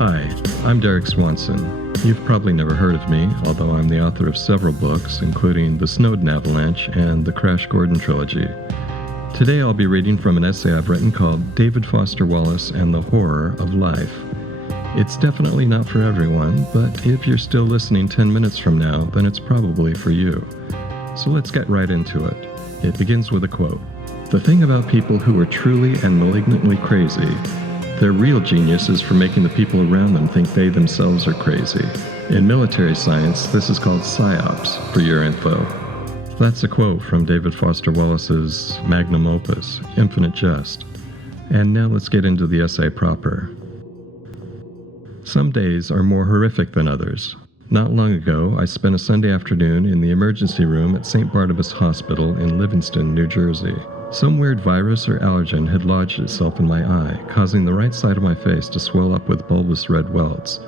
Hi, I'm Derek Swannson. You've probably never heard of me, although I'm the author of several books, including The Snowden Avalanche and the Crash Gordon Trilogy. Today I'll be reading from an essay I've written called David Foster Wallace and the Horror of Life. It's definitely not for everyone, but if you're still listening 10 minutes from now, then it's probably for you. So let's get right into it. It begins with a quote. "The thing about people who are truly and malignantly crazy, their real genius is for making the people around them think they themselves are crazy. In military science, this is called psyops, for your info." That's a quote from David Foster Wallace's magnum opus, Infinite Jest. And now let's get into the essay proper. Some days are more horrific than others. Not long ago, I spent a Sunday afternoon in the emergency room at St. Barnabas Hospital in Livingston, New Jersey. Some weird virus or allergen had lodged itself in my eye, causing the right side of my face to swell up with bulbous red welts.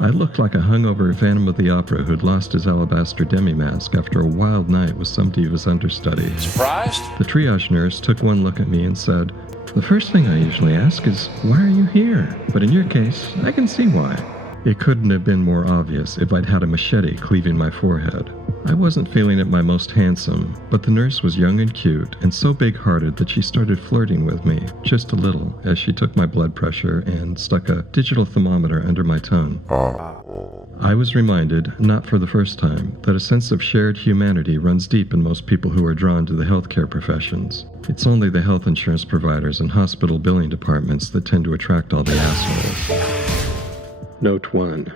I looked like a hungover Phantom of the Opera who'd lost his alabaster demi-mask after a wild night with some diva's understudy. Surprised? The triage nurse took one look at me and said, "The first thing I usually ask is, why are you here? But in your case, I can see why." It couldn't have been more obvious if I'd had a machete cleaving my forehead. I wasn't feeling at my most handsome, but the nurse was young and cute and so big-hearted that she started flirting with me, just a little, as she took my blood pressure and stuck a digital thermometer under my tongue. I was reminded, not for the first time, that a sense of shared humanity runs deep in most people who are drawn to the healthcare professions. It's only the health insurance providers and hospital billing departments that tend to attract all the assholes. Note 1.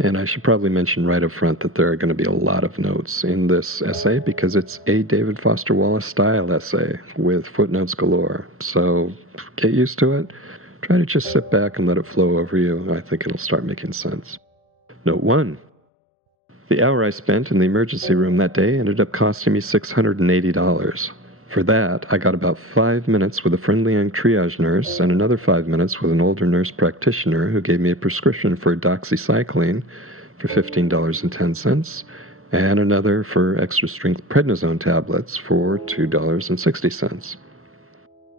And I should probably mention right up front that there are going to be a lot of notes in this essay because it's a David Foster Wallace style essay with footnotes galore. So get used to it. Try to just sit back and let it flow over you. I think it'll start making sense. Note 1. The hour I spent in the emergency room that day ended up costing me $680. For that, I got about 5 minutes with a friendly young triage nurse and another 5 minutes with an older nurse practitioner who gave me a prescription for doxycycline for $15.10 and another for extra-strength prednisone tablets for $2.60.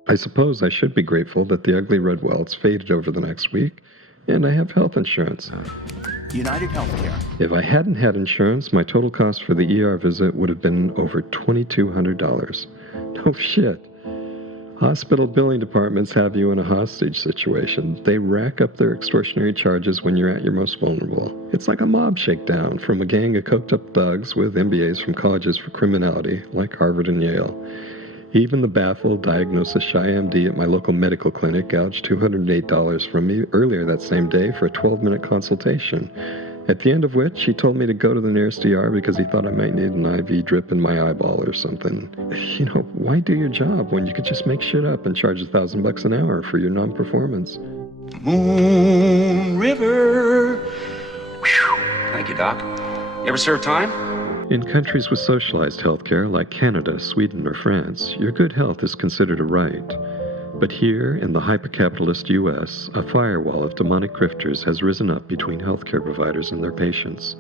I suppose I should be grateful that the ugly red welts faded over the next week, and I have health insurance. United Healthcare. If I hadn't had insurance, my total cost for the ER visit would have been over $2,200. No shit. Hospital billing departments have you in a hostage situation. They rack up their extortionary charges when you're at your most vulnerable. It's like a mob shakedown from a gang of coked-up thugs with MBAs from colleges for criminality, like Harvard and Yale. Even the baffled, diagnosis-shy MD at my local medical clinic gouged $208 from me earlier that same day for a 12-minute consultation, at the end of which he told me to go to the nearest ER because he thought I might need an IV drip in my eyeball or something. You know, why do your job when you could just make shit up and charge $1,000 an hour for your non-performance? Moon River. Whew. Thank you, Doc. You ever serve time? In countries with socialized healthcare like Canada, Sweden, or France, your good health is considered a right. But here, in the hyper-capitalist U.S., a firewall of demonic grifters has risen up between healthcare providers and their patients.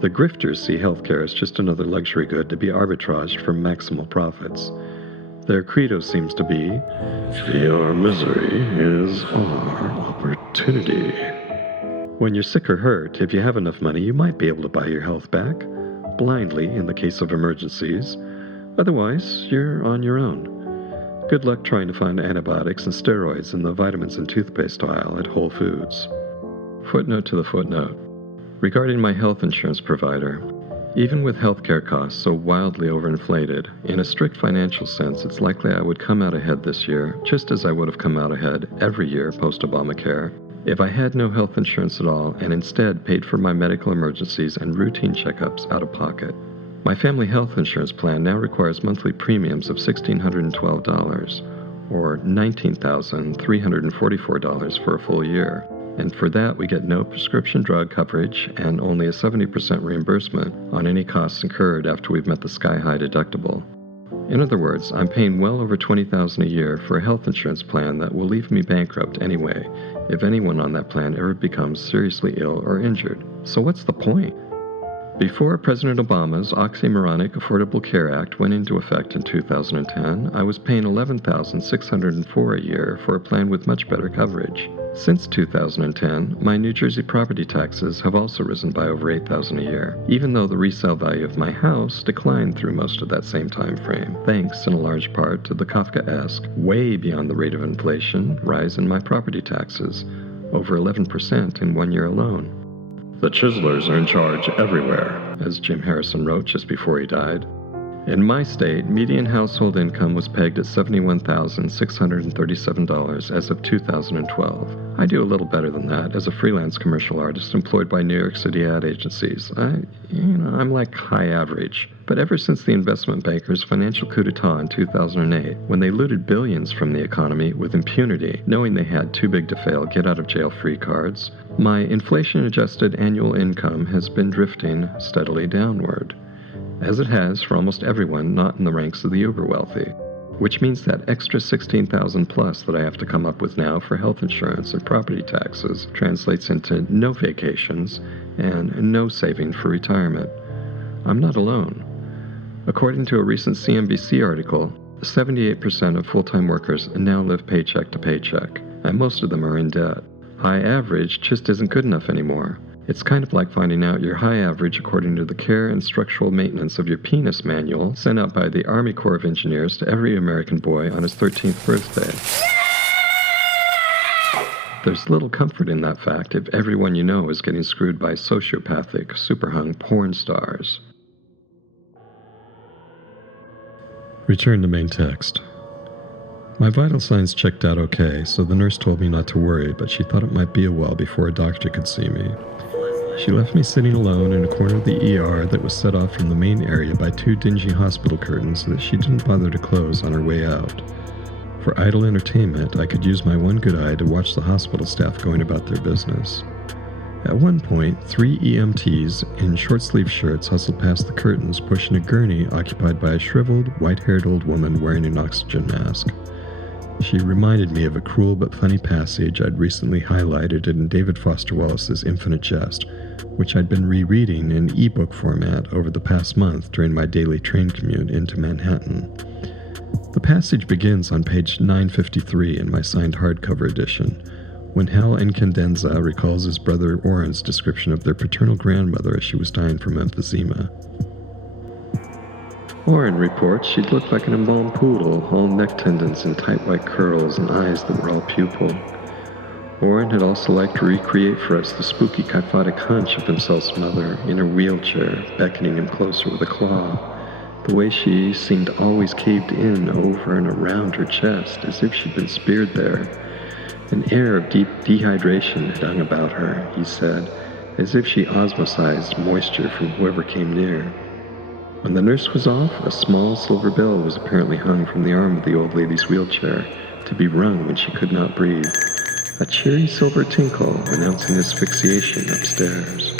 The grifters see healthcare as just another luxury good to be arbitraged for maximal profits. Their credo seems to be, "Your misery is our opportunity." When you're sick or hurt, if you have enough money, you might be able to buy your health back. Blindly, in the case of emergencies. Otherwise, you're on your own. Good luck trying to find antibiotics and steroids in the vitamins and toothpaste aisle at Whole Foods. Footnote to the footnote. Regarding my health insurance provider, even with healthcare costs so wildly overinflated, in a strict financial sense, it's likely I would come out ahead this year, just as I would have come out ahead every year post-Obamacare, if I had no health insurance at all and instead paid for my medical emergencies and routine checkups out of pocket. My family health insurance plan now requires monthly premiums of $1,612, or $19,344 for a full year. And for that, we get no prescription drug coverage and only a 70% reimbursement on any costs incurred after we've met the sky-high deductible. In other words, I'm paying well over $20,000 a year for a health insurance plan that will leave me bankrupt anyway, if anyone on that plan ever becomes seriously ill or injured. So what's the point? Before President Obama's oxymoronic Affordable Care Act went into effect in 2010, I was paying $11,604 a year for a plan with much better coverage. Since 2010, my New Jersey property taxes have also risen by over $8,000 a year, even though the resale value of my house declined through most of that same time frame, thanks in a large part to the Kafkaesque, way beyond the rate of inflation, rise in my property taxes, over 11% in 1 year alone. The chiselers are in charge everywhere, as Jim Harrison wrote just before he died. In my state, median household income was pegged at $71,637 as of 2012. I do a little better than that as a freelance commercial artist employed by New York City ad agencies. I'm like high average. But ever since the investment bankers' financial coup d'etat in 2008, when they looted billions from the economy with impunity, knowing they had too big to fail get-out-of-jail-free cards, my inflation-adjusted annual income has been drifting steadily downward, as it has for almost everyone not in the ranks of the uber-wealthy, which means that extra $16,000 plus that I have to come up with now for health insurance and property taxes translates into no vacations and no saving for retirement. I'm not alone. According to a recent CNBC article, 78% of full-time workers now live paycheck to paycheck, and most of them are in debt. High average just isn't good enough anymore. It's kind of like finding out your high average according to the care and structural maintenance of your penis manual sent out by the Army Corps of Engineers to every American boy on his 13th birthday. There's little comfort in that fact if everyone you know is getting screwed by sociopathic, superhung porn stars. Return to main text. My vital signs checked out okay, so the nurse told me not to worry, but she thought it might be a while before a doctor could see me. She left me sitting alone in a corner of the ER that was set off from the main area by two dingy hospital curtains that she didn't bother to close on her way out. For idle entertainment, I could use my one good eye to watch the hospital staff going about their business. At one point, 3 EMTs in short-sleeved shirts hustled past the curtains, pushing a gurney occupied by a shriveled, white-haired old woman wearing an oxygen mask. She reminded me of a cruel but funny passage I'd recently highlighted in David Foster Wallace's Infinite Jest, which I'd been rereading in ebook format over the past month during my daily train commute into Manhattan. The passage begins on page 953 in my signed hardcover edition, when Hal Incandenza recalls his brother Oren's description of their paternal grandmother as she was dying from emphysema. Oren reports she'd looked like an embalmed poodle, all neck tendons and tight white curls and eyes that were all pupil. Oren had also liked to recreate for us the spooky kyphotic hunch of himself's mother in her wheelchair, beckoning him closer with a claw, the way she seemed always caved in over and around her chest as if she'd been speared there. An air of deep dehydration had hung about her, he said, as if she osmosized moisture from whoever came near. When the nurse was off, a small silver bell was apparently hung from the arm of the old lady's wheelchair, to be rung when she could not breathe. A cheery silver tinkle announcing asphyxiation upstairs.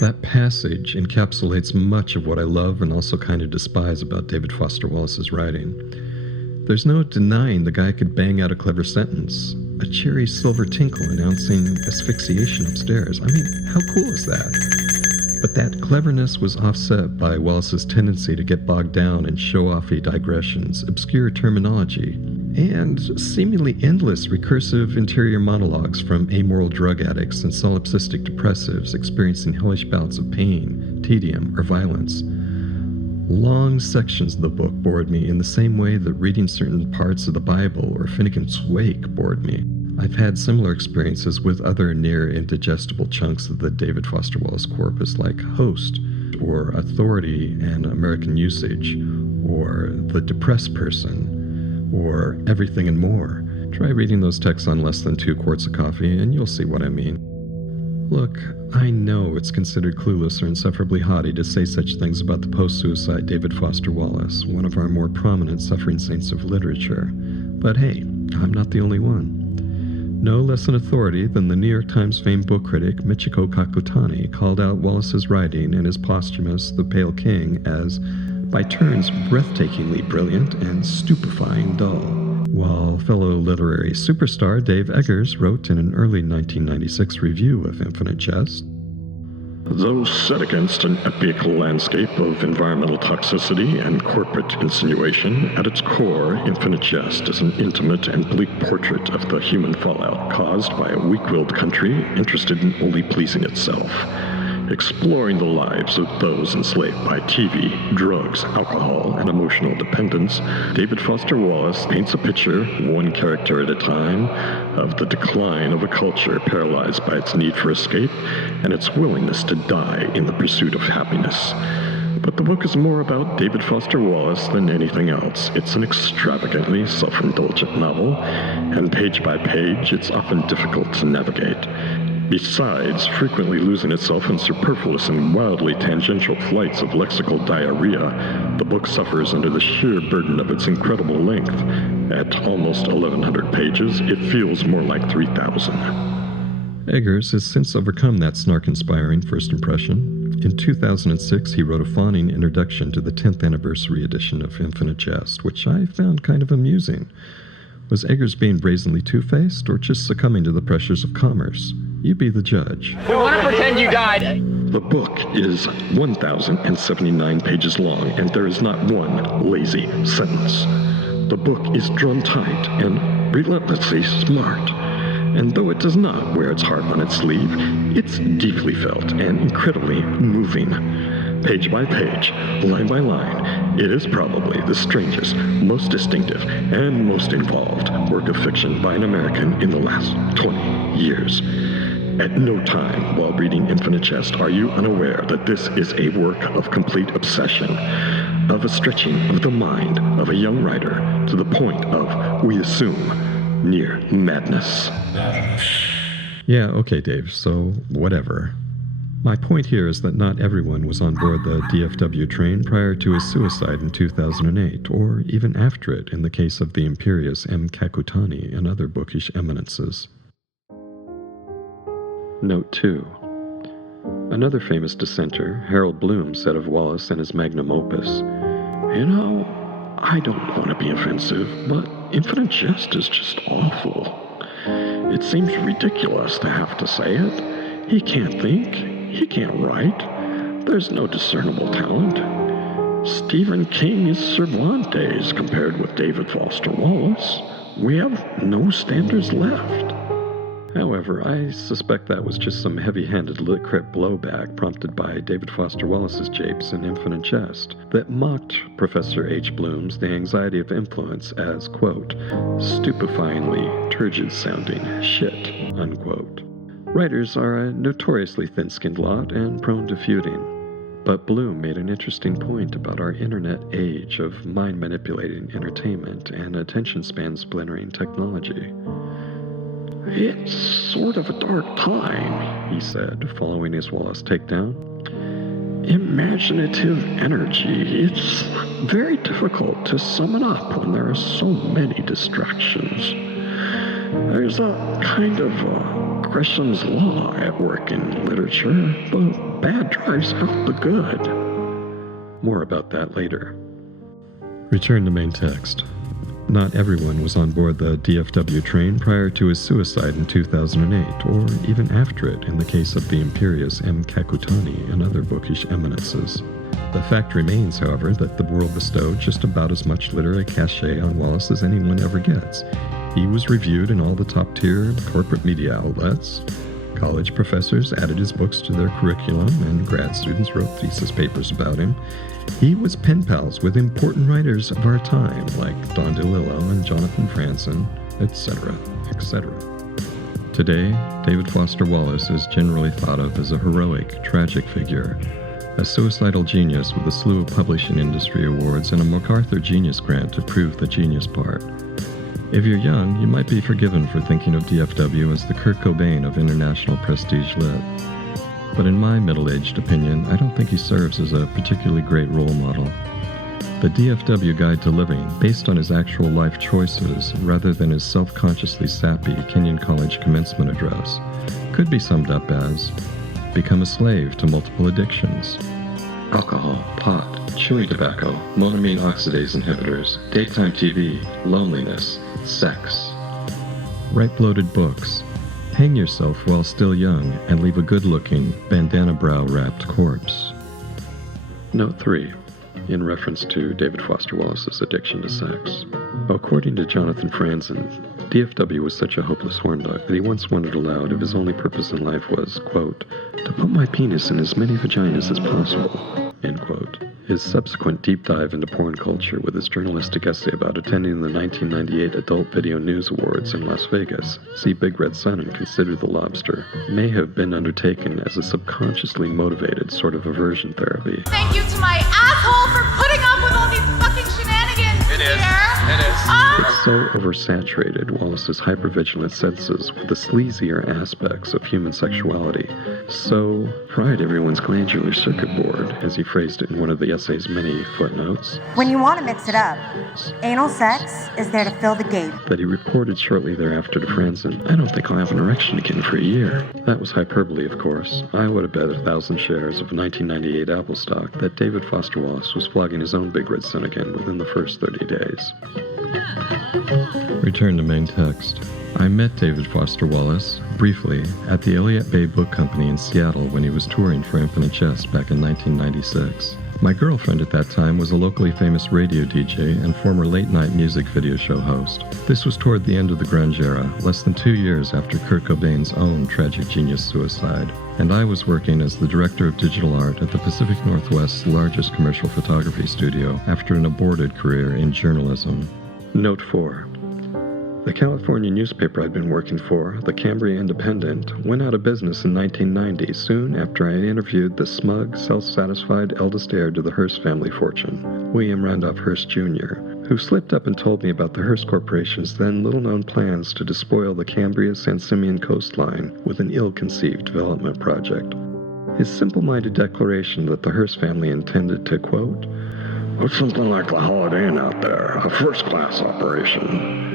That passage encapsulates much of what I love and also kind of despise about David Foster Wallace's writing. There's no denying the guy could bang out a clever sentence. A cheery silver tinkle announcing asphyxiation upstairs. I mean, how cool is that? But that cleverness was offset by Wallace's tendency to get bogged down in show-offy digressions, obscure terminology, and seemingly endless recursive interior monologues from amoral drug addicts and solipsistic depressives experiencing hellish bouts of pain, tedium, or violence. Long sections of the book bored me in the same way that reading certain parts of the Bible or Finnegan's Wake bored me. I've had similar experiences with other near indigestible chunks of the David Foster Wallace corpus like Host, or Authority and American Usage, or The Depressed Person, or Everything and More. Try reading those texts on less than 2 quarts of coffee and you'll see what I mean. Look, I know it's considered clueless or insufferably haughty to say such things about the post-suicide David Foster Wallace, one of our more prominent suffering saints of literature. But hey, I'm not the only one. No less an authority than the New York Times famed book critic Michiko Kakutani called out Wallace's writing in his posthumous The Pale King as, by turns, breathtakingly brilliant and stupefying dull. While fellow literary superstar Dave Eggers wrote in an early 1996 review of Infinite Jest, Though set against an epic landscape of environmental toxicity and corporate insinuation, at its core, Infinite Jest is an intimate and bleak portrait of the human fallout caused by a weak-willed country interested in only pleasing itself. Exploring the lives of those enslaved by TV, drugs, alcohol, and emotional dependence, David Foster Wallace paints a picture, one character at a time, of the decline of a culture paralyzed by its need for escape and its willingness to die in the pursuit of happiness. But the book is more about David Foster Wallace than anything else. It's an extravagantly self-indulgent novel, and page by page, it's often difficult to navigate. Besides frequently losing itself in superfluous and wildly tangential flights of lexical diarrhea, the book suffers under the sheer burden of its incredible length. At almost 1,100 pages, it feels more like 3,000. Eggers has since overcome that snark-inspiring first impression. In 2006, he wrote a fawning introduction to the 10th anniversary edition of Infinite Jest, which I found kind of amusing. Was Eggers being brazenly two-faced, or just succumbing to the pressures of commerce? You be the judge. We want to pretend you died. The book is 1,079 pages long, and there is not one lazy sentence. The book is drawn tight and relentlessly smart. And though it does not wear its heart on its sleeve, it's deeply felt and incredibly moving. Page by page, line by line, it is probably the strangest, most distinctive, and most involved work of fiction by an American in the last 20 years. At no time while reading Infinite Jest are you unaware that this is a work of complete obsession, of a stretching of the mind of a young writer to the point of, we assume, near madness. Yeah, okay, Dave, so whatever. My point here is that not everyone was on board the DFW train prior to his suicide in 2008, or even after it in the case of the imperious M. Kakutani and other bookish eminences. Note 2. Another famous dissenter, Harold Bloom, said of Wallace and his magnum opus, "You know, I don't want to be offensive, but Infinite Jest is just awful. It seems ridiculous to have to say it. He can't think. He can't write. There's no discernible talent. Stephen King is Cervantes compared with David Foster Wallace. We have no standards left." However, I suspect that was just some heavy-handed lit crit blowback prompted by David Foster Wallace's japes in Infinite Jest that mocked Professor H. Bloom's The Anxiety of Influence as, quote, stupefyingly turgid-sounding shit, unquote. Writers are a notoriously thin-skinned lot and prone to feuding. But Bloom made an interesting point about our internet age of mind-manipulating entertainment and attention span splintering technology. "It's sort of a dark time," he said, following his Wallace takedown. "Imaginative energy. It's very difficult to sum it up when there are so many distractions. There's a kind of Gresham's law at work in literature. The bad drives out the good." More about that later. Return to main text. Not everyone was on board the DFW train prior to his suicide in 2008, or even after it in the case of the imperious M. Kakutani and other bookish eminences. The fact remains, however, that the world bestowed just about as much literary cachet on Wallace as anyone ever gets. He was reviewed in all the top-tier corporate media outlets. College professors added his books to their curriculum, and grad students wrote thesis papers about him. He was pen pals with important writers of our time, like Don DeLillo and Jonathan Franzen, etc., etc. Today, David Foster Wallace is generally thought of as a heroic, tragic figure, a suicidal genius with a slew of publishing industry awards and a MacArthur Genius Grant to prove the genius part. If you're young, you might be forgiven for thinking of DFW as the Kurt Cobain of international prestige lit. But in my middle-aged opinion, I don't think he serves as a particularly great role model. The DFW Guide to Living, based on his actual life choices rather than his self-consciously sappy Kenyon College commencement address, could be summed up as, become a slave to multiple addictions. Alcohol, pot, chewing tobacco, monoamine oxidase inhibitors, daytime TV, loneliness, sex. Write bloated books, Hang yourself while still young and leave a good-looking, bandana-brow-wrapped corpse. Note 3. In reference to David Foster Wallace's addiction to sex. According to Jonathan Franzen, DFW was such a hopeless horn dog that he once wondered aloud if his only purpose in life was, quote, to put my penis in as many vaginas as possible, end quote. His subsequent deep dive into porn culture with his journalistic essay about attending the 1998 Adult Video News Awards in Las Vegas, see Big Red Sun and Consider the Lobster, may have been undertaken as a subconsciously motivated sort of aversion therapy. Thank you to my asshole for putting up with all these fucking shenanigans It is. here. It is. It's so oversaturated Wallace's hypervigilant senses with the sleazier aspects of human sexuality, so fried everyone's glandular circuit board, as he phrased it in one of the essay's many footnotes. When you want to mix it up, anal sex is there to fill the gap. That he reported shortly thereafter to Franzen, I don't think I'll have an erection again for a year. That was hyperbole, of course. I would have bet 1,000 shares of 1998 Apple stock that David Foster Wallace was flogging his own Big Red Sun again within the first 30 days. Return to main text. I met David Foster Wallace, briefly, at the Elliot Bay Book Company in Seattle when he was touring for Infinite Jest back in 1996. My girlfriend at that time was a locally famous radio DJ and former late-night music video show host. This was toward the end of the grunge era, less than 2 years after Kurt Cobain's own tragic genius suicide, and I was working as the director of digital art at the Pacific Northwest's largest commercial photography studio after an aborted career in journalism. Note 4. The California newspaper I'd been working for, the Cambria Independent, went out of business in 1990, soon after I interviewed the smug, self-satisfied eldest heir to the Hearst family fortune, William Randolph Hearst Jr., who slipped up and told me about the Hearst Corporation's then little-known plans to despoil the Cambria-San Simeon coastline with an ill-conceived development project. His simple-minded declaration that the Hearst family intended to, quote, "put something like the Holiday Inn out there, a first-class operation,"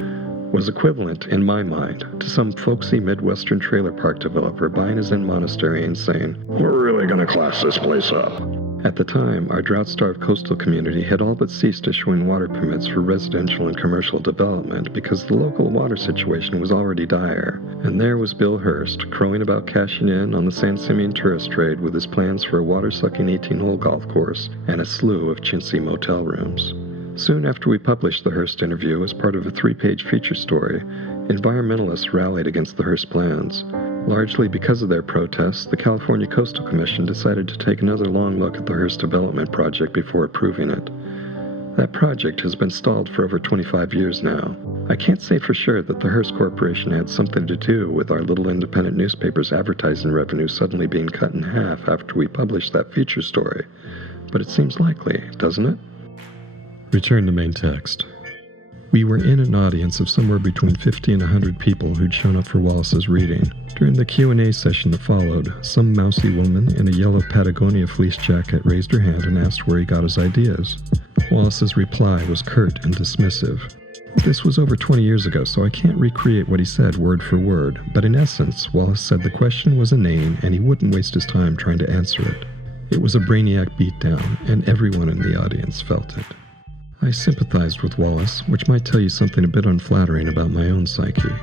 was equivalent, in my mind, to some folksy Midwestern trailer park developer buying a Zen monastery and saying, "We're really going to class this place up." At the time, our drought-starved coastal community had all but ceased issuing water permits for residential and commercial development because the local water situation was already dire, and there was Bill Hearst, crowing about cashing in on the San Simeon tourist trade with his plans for a water-sucking 18-hole golf course and a slew of chintzy motel rooms. Soon after we published the Hearst interview as part of a 3-page feature story, environmentalists rallied against the Hearst plans. Largely because of their protests, the California Coastal Commission decided to take another long look at the Hearst development project before approving it. That project has been stalled for over 25 years now. I can't say for sure that the Hearst Corporation had something to do with our little independent newspaper's advertising revenue suddenly being cut in half after we published that feature story, but it seems likely, doesn't it? Return to main text. We were in an audience of somewhere between 50 and 100 people who'd shown up for Wallace's reading. During the Q&A session that followed, some mousy woman in a yellow Patagonia fleece jacket raised her hand and asked where he got his ideas. Wallace's reply was curt and dismissive. This was over 20 years ago, so I can't recreate what he said word for word, but in essence, Wallace said the question was inane and he wouldn't waste his time trying to answer it. It was a brainiac beatdown, and everyone in the audience felt it. I sympathized with Wallace, which might tell you something a bit unflattering about my own psyche.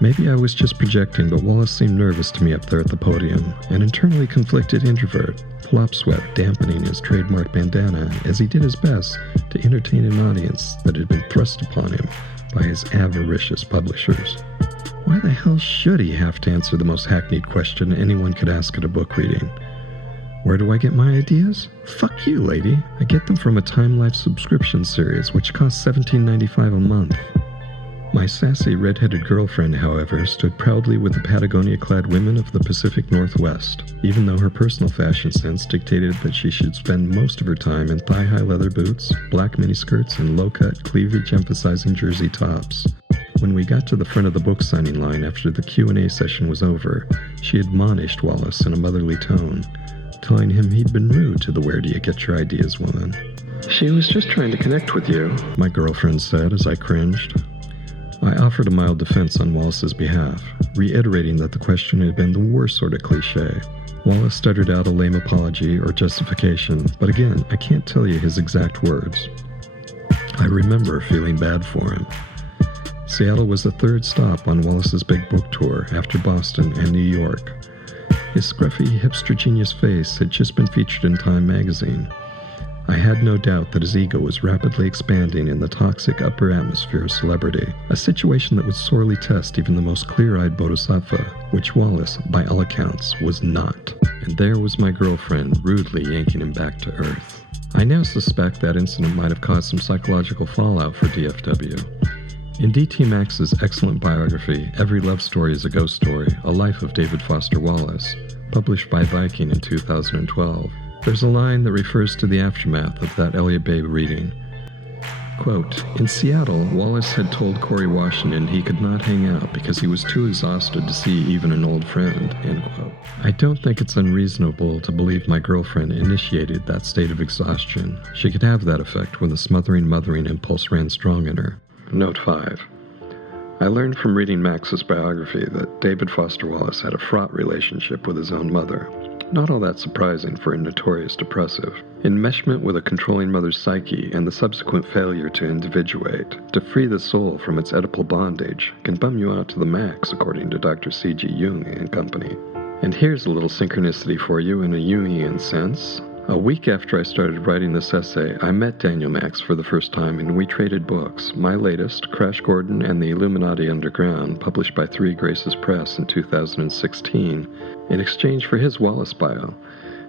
Maybe I was just projecting, but Wallace seemed nervous to me up there at the podium, an internally conflicted introvert, plop sweat dampening his trademark bandana as he did his best to entertain an audience that had been thrust upon him by his avaricious publishers. Why the hell should he have to answer the most hackneyed question anyone could ask at a book reading? Where do I get my ideas? Fuck you, lady. I get them from a Time Life subscription series, which costs $17.95 a month. My sassy red-headed girlfriend, however, stood proudly with the Patagonia-clad women of the Pacific Northwest, even though her personal fashion sense dictated that she should spend most of her time in thigh-high leather boots, black miniskirts, and low-cut, cleavage-emphasizing jersey tops. When we got to the front of the book signing line after the Q&A session was over, she admonished Wallace in a motherly tone, telling him he'd been rude to the "where do you get your ideas" woman. "She was just trying to connect with you," my girlfriend said as I cringed. I offered a mild defense on Wallace's behalf, reiterating that the question had been the worst sort of cliché. Wallace stuttered out a lame apology or justification, but again, I can't tell you his exact words. I remember feeling bad for him. Seattle was the third stop on Wallace's big book tour after Boston and New York. His scruffy, hipster genius face had just been featured in Time magazine. I had no doubt that his ego was rapidly expanding in the toxic upper atmosphere of celebrity, a situation that would sorely test even the most clear-eyed bodhisattva, which Wallace, by all accounts, was not. And there was my girlfriend rudely yanking him back to earth. I now suspect that incident might have caused some psychological fallout for DFW. In D.T. Max's excellent biography, Every Love Story is a Ghost Story, A Life of David Foster Wallace, published by Viking in 2012, there's a line that refers to the aftermath of that Elliot Bay reading. Quote, in Seattle, Wallace had told Corey Washington he could not hang out because he was too exhausted to see even an old friend, end quote. I don't think it's unreasonable to believe my girlfriend initiated that state of exhaustion. She could have that effect when the smothering, mothering impulse ran strong in her. Note 5. I learned from reading Max's biography that David Foster Wallace had a fraught relationship with his own mother. Not all that surprising for a notorious depressive. Enmeshment with a controlling mother's psyche and the subsequent failure to individuate, to free the soul from its Oedipal bondage, can bum you out to the max, according to Dr. C.G. Jung and company. And here's a little synchronicity for you in a Jungian sense. A week after I started writing this essay, I met Daniel Max for the first time and we traded books. My latest, Crash Gordon and the Illuminati Underground, published by Three Graces Press in 2016, in exchange for his Wallace bio.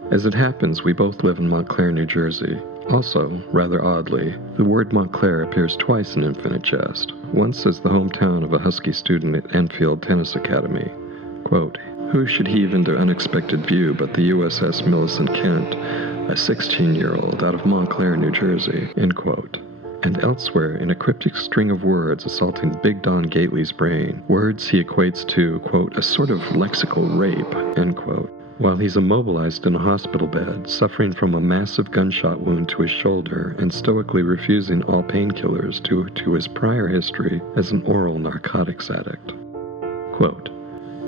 As it happens, we both live in Montclair, New Jersey. Also, rather oddly, the word Montclair appears twice in Infinite Jest, once as the hometown of a Husky student at Enfield Tennis Academy. Quote, who should heave into unexpected view but the USS Millicent Kent, a 16-year-old out of Montclair, New Jersey, end quote. And elsewhere, in a cryptic string of words assaulting Big Don Gately's brain, words he equates to, quote, a sort of lexical rape, end quote, while he's immobilized in a hospital bed, suffering from a massive gunshot wound to his shoulder and stoically refusing all painkillers due to his prior history as an oral narcotics addict. Quote,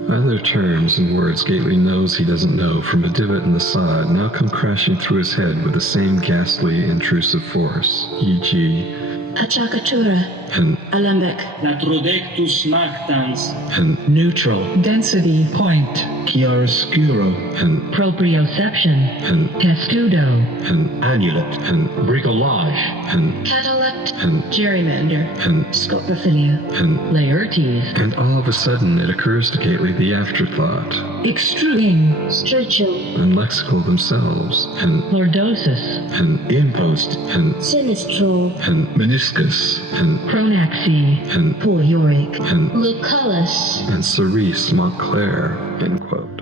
other terms and words Gately knows he doesn't know from a divot in the sod now come crashing through his head with the same ghastly, intrusive force, e.g., Achakatura, and Alembic, Latrodectus nactans, and neutral, density, point, chiaroscuro, and proprioception, and testudo, and annulet, and bricolage, and Catalect, and gerrymander, and scopophilia, and Laertes, and all of a sudden it occurs to Gately the afterthought, extruding, Stricture, and lexical themselves, and lordosis, and impost, and Sinistral, and meniscus, and pronaxi, and polyoric, and Lucullus, and Cerise Montclair, end quote.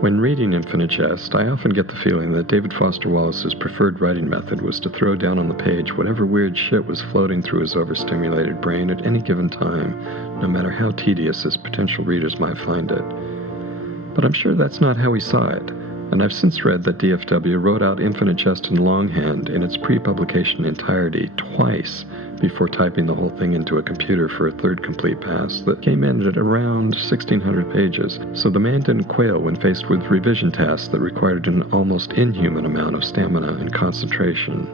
When reading Infinite Jest, I often get the feeling that David Foster Wallace's preferred writing method was to throw down on the page whatever weird shit was floating through his overstimulated brain at any given time, no matter how tedious his potential readers might find it. But I'm sure that's not how he saw it, and I've since read that DFW wrote out Infinite Jest in longhand in its pre-publication entirety twice before typing the whole thing into a computer for a third complete pass that came in at around 1,600 pages, so the man didn't quail when faced with revision tasks that required an almost inhuman amount of stamina and concentration.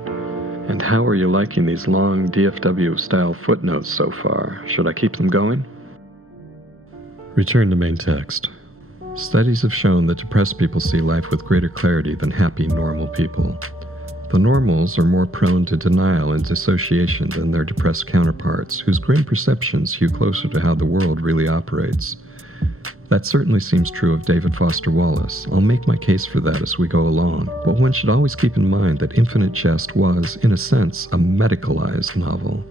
And how are you liking these long DFW-style footnotes so far? Should I keep them going? Return to main text. Studies have shown that depressed people see life with greater clarity than happy, normal people. The normals are more prone to denial and dissociation than their depressed counterparts, whose grim perceptions hew closer to how the world really operates. That certainly seems true of David Foster Wallace. I'll make my case for that as we go along, but one should always keep in mind that Infinite Jest was, in a sense, a medicalized novel.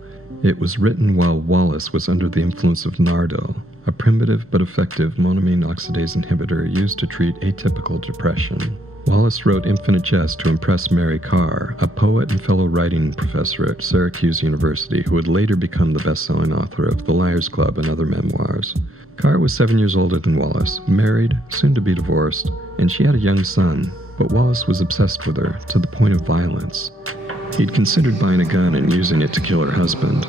It was written while Wallace was under the influence of Nardo, a primitive but effective monoamine oxidase inhibitor used to treat atypical depression. Wallace wrote Infinite Jest to impress Mary Karr, a poet and fellow writing professor at Syracuse University who would later become the best-selling author of The Liars Club and other memoirs. Karr was 7 years older than Wallace, married, soon to be divorced, and she had a young son, but Wallace was obsessed with her, to the point of violence. He'd considered buying a gun and using it to kill her husband.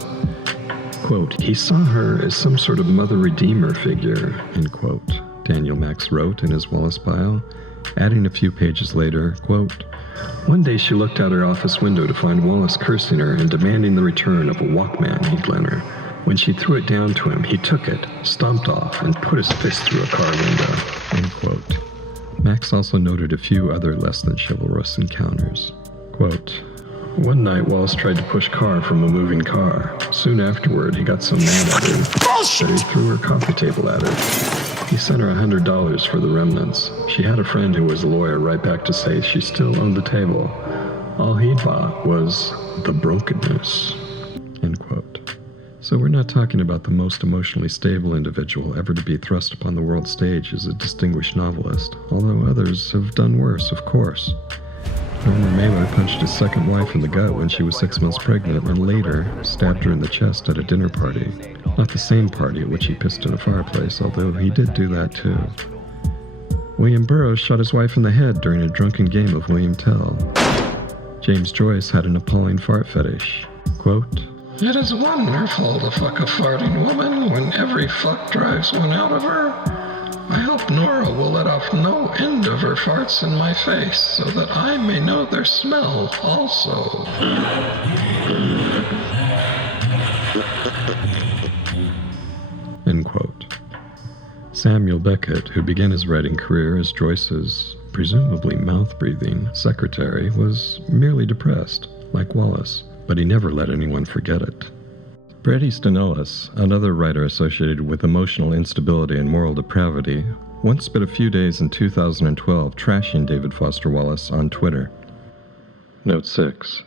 Quote, he saw her as some sort of mother redeemer figure, end quote, Daniel Max wrote in his Wallace bio, adding a few pages later, quote, one day she looked out her office window to find Wallace cursing her and demanding the return of a Walkman he'd lent her. When she threw it down to him, he took it, stomped off, and put his fist through a car window. End quote. Max also noted a few other less than chivalrous encounters. Quote, One night, Wallace tried to push Karr from a moving car. Soon afterward, he got so mad at her that he threw her coffee table at her. He sent her $100 for the remnants. She had a friend who was a lawyer write back to say she still owned the table. All he bought was the brokenness. End quote. So we're not talking about the most emotionally stable individual ever to be thrust upon the world stage as a distinguished novelist, although others have done worse, of course. Norman Mailer punched his second wife in the gut when she was 6 months pregnant and later stabbed her in the chest at a dinner party. Not the same party at which he pissed in a fireplace, although he did do that too. William Burroughs shot his wife in the head during a drunken game of William Tell. James Joyce had an appalling fart fetish. Quote, It is wonderful to fuck a farting woman when every fuck drives one out of her. I hope Nora will let off no end of her farts in my face so that I may know their smell also. End quote. Samuel Beckett, who began his writing career as Joyce's presumably mouth-breathing secretary, was merely depressed, like Wallace, but he never let anyone forget it. Bret Easton Ellis, another writer associated with emotional instability and moral depravity, once spent a few days in 2012 trashing David Foster Wallace on Twitter. Note 6.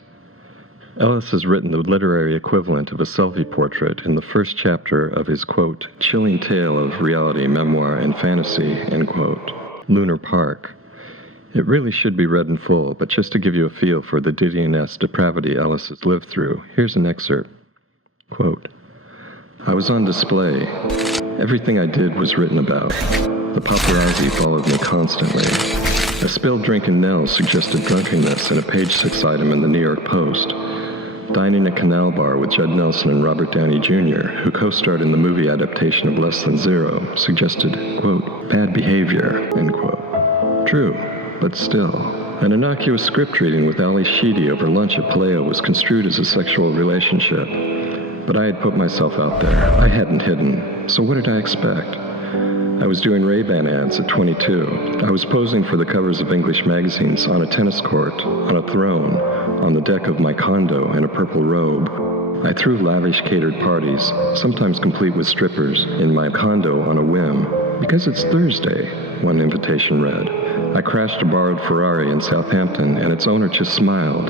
Ellis has written the literary equivalent of a selfie portrait in the first chapter of his, quote, chilling tale of reality, memoir, and fantasy, end quote, Lunar Park. It really should be read in full, but just to give you a feel for the Didion-esque depravity Ellis has lived through, here's an excerpt. Quote, I was on display. Everything I did was written about. The paparazzi followed me constantly. A spilled drink in Nell suggested drunkenness in a page 6 item in the New York Post. Dining at Canal Bar with Judd Nelson and Robert Downey Jr., who co-starred in the movie adaptation of Less Than Zero, suggested, quote, bad behavior, end quote. True, but still. An innocuous script reading with Ali Sheedy over lunch at Paleo was construed as a sexual relationship. But I had put myself out there. I hadn't hidden. So what did I expect? I was doing Ray-Ban ads at 22. I was posing for the covers of English magazines on a tennis court, on a throne, on the deck of my condo in a purple robe. I threw lavish catered parties, sometimes complete with strippers, in my condo on a whim. Because it's Thursday, one invitation read. I crashed a borrowed Ferrari in Southampton, and its owner just smiled.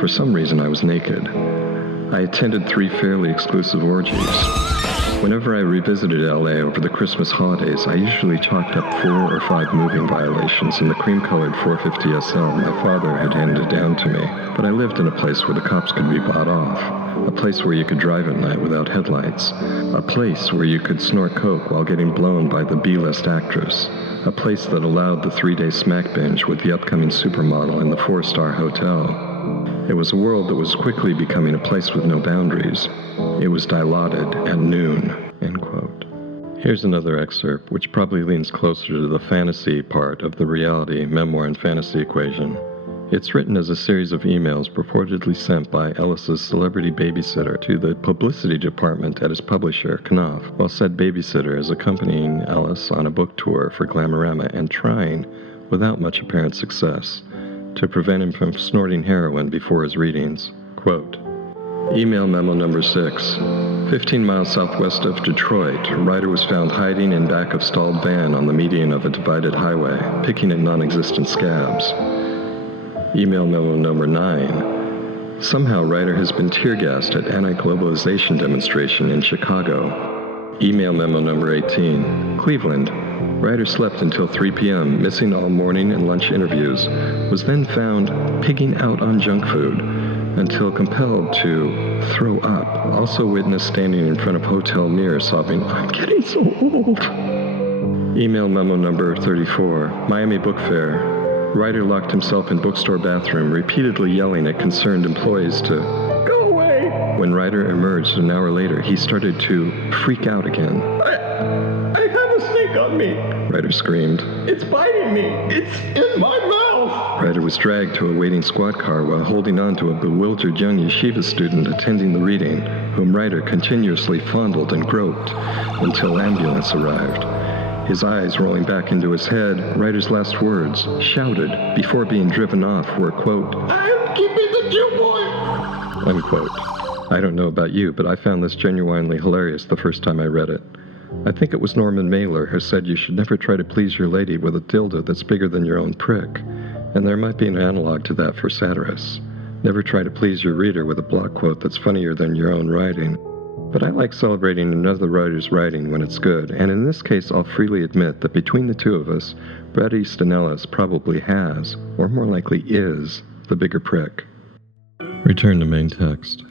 For some reason, I was naked. I attended 3 fairly exclusive orgies. Whenever I revisited LA over the Christmas holidays, I usually chalked up 4 or 5 moving violations in the cream-colored 450 SL my father had handed down to me. But I lived in a place where the cops could be bought off, a place where you could drive at night without headlights, a place where you could snort coke while getting blown by the B-list actress, a place that allowed the 3-day smack binge with the upcoming supermodel in the 4-star hotel. It was a world that was quickly becoming a place with no boundaries. It was dilaudid at noon, end quote. Here's another excerpt, which probably leans closer to the fantasy part of the reality, memoir, and fantasy equation. It's written as a series of emails purportedly sent by Ellis's celebrity babysitter to the publicity department at his publisher, Knopf, while said babysitter is accompanying Ellis on a book tour for Glamorama and trying, without much apparent success, to prevent him from snorting heroin before his readings. Quote, email memo number 6. 15 miles southwest of Detroit, a writer was found hiding in back of stalled van on the median of a divided highway, picking at non-existent scabs. Email memo number 9. Somehow writer has been tear-gassed at anti-globalization demonstration in Chicago. Email memo number 18. Cleveland. Writer slept until 3 p.m., missing all morning and lunch interviews, was then found pigging out on junk food until compelled to throw up. Also witnessed standing in front of hotel mirror sobbing, I'm getting so old. Email memo number 34. Miami Book Fair. Writer locked himself in bookstore bathroom, repeatedly yelling at concerned employees to go away. When writer emerged an hour later, he started to freak out again. I have a snake on me, writer screamed. It's biting me. It's in my mouth. Ryder was dragged to a waiting squad car while holding on to a bewildered young yeshiva student attending the reading, whom Ryder continuously fondled and groped until ambulance arrived. His eyes rolling back into his head, Ryder's last words, shouted before being driven off, were, quote, "I am keeping the Jew boy," unquote. I don't know about you, but I found this genuinely hilarious the first time I read it. I think it was Norman Mailer who said you should never try to please your lady with a dildo that's bigger than your own prick, and there might be an analog to that for satirists. Never try to please your reader with a block quote that's funnier than your own writing. But I like celebrating another writer's writing when it's good, and in this case I'll freely admit that between the two of us, Bret Easton Ellis probably has, or more likely is, the bigger prick. Return to main text.